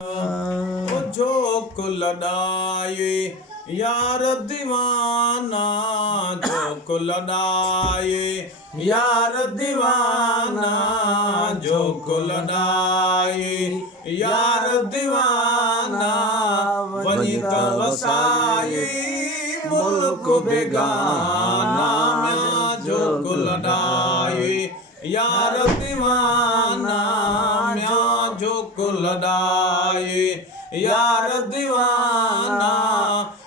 जो कुलदाए यार दीवाना, जो कुलदाए यार दीवाना, जो कुलदाए यार दीवाना, वही वसाई मुल्क बेगाना में जो कुलदाए यार दीवाना, म्या जो कुलदाए यार दीवाना,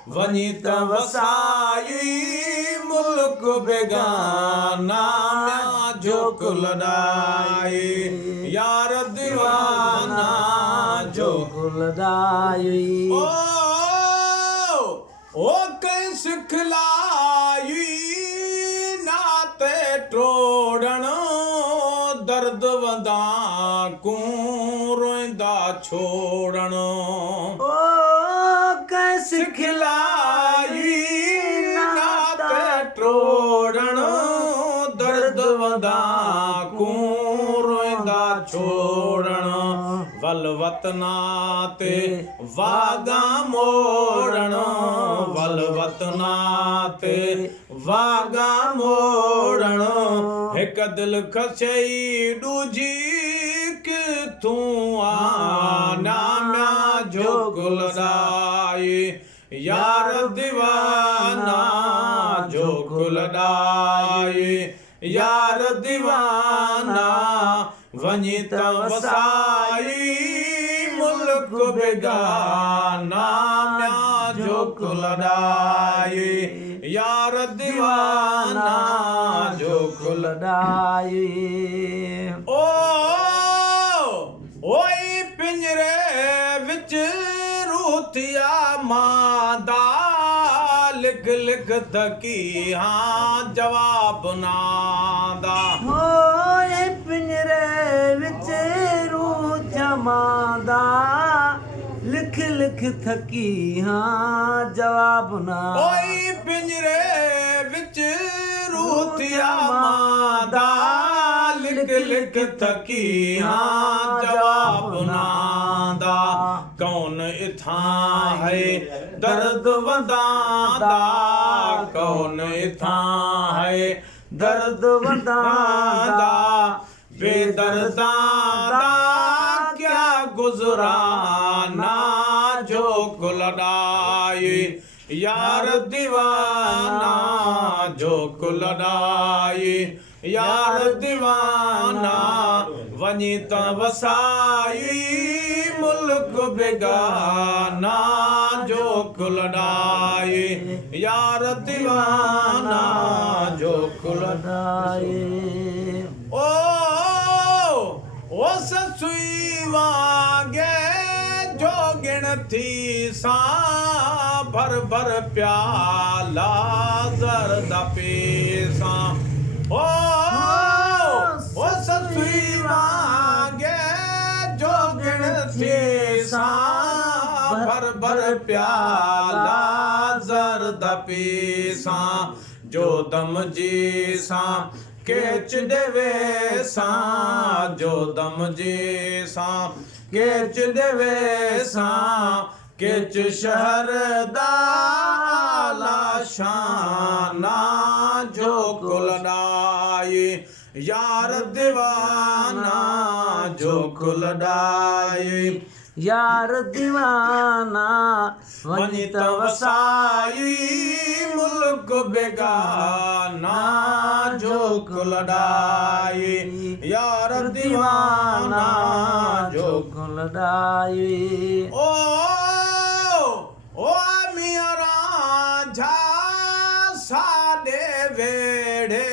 वही वसाई मुल्क बेगाना में जो कुलदाए यार दीवाना, जो कुलदाई ओ कई सिखलाई नाते टोड़न, दर्द वदा को रोंदा छोड़न। ओ कै सिखलाई नाते टोड़न, दर्द वदा को रोंदा छोड़न। वल वतना ते वागा मोड़न, वल वतना ते वागा मोड़न। एक दिल खचई दूजी कि तू आना म्या जो कुलदाए यार दीवाना, जो कुलदाए यार दीवाना, वही वसाई मुल्क बेगाना म्या जो कुलदाए यार दीवाना, जो कुलदाई ओई पिंजरे विच रूथिया मादा, लिख लिख थकी हाँ जवाब नादा। होए पिंजरे विच रूह जमादा, लिख लिख थकी हाँ जवाब ना। ओई पिंजरे विच रूथिया मादा, लिख लिख थकी हाँ जवाब नादा। कौन इथा है दर्द वदादा, कौन इथा है दर्द वदादा। बेदर्दा क्या गुजराना, जो कुलदाए यार दीवाना, जो कुलदाए यार दीवाना, वही वसाई मुल्क बेगाना, जो कुलदाए यार दीवाना, जो कुलदाए। ओ ससुई वागे जो गिनती सा, भर भर प्याला जरदा पेसा। ओ ससुई वागे जो गिनती सा, भर भर प्याला जरदा पेसा। जो दम जी सा केच देवे सा, जो दम जी सा केच देवे सा। केच शहर दाला शाना, जो कुलदाए यार दीवाना, जो कुलदाए यार दीवाना, वही वसाई मुल्क बेगाना, जो कुलदाए यार दीवाना, जो कुलदाई ओ मियां रांझा साडे वेड़े,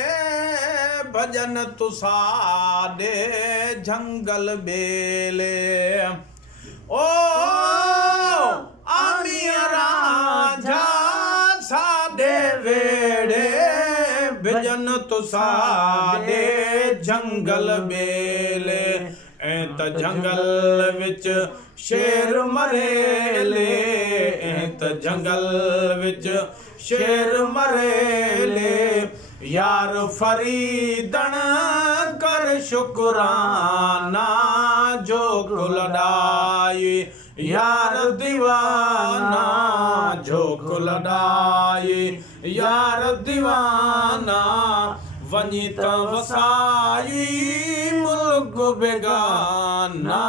भजन तुसाडे जंगल बेले। ओ मियां रांझा साडे वेड़े, भजन तुसाडे जंगल बेले। ऐं जंगल विच शेर मरेले, ऐं जंगल विच शेर मरेले। यार फरीदन कर शुक्राना, जो कुलडाई यार दीवाना जो कुलडाई यार दीवाना वञी त वसाई मुल्क बेगाना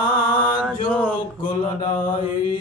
जो कुलडाई।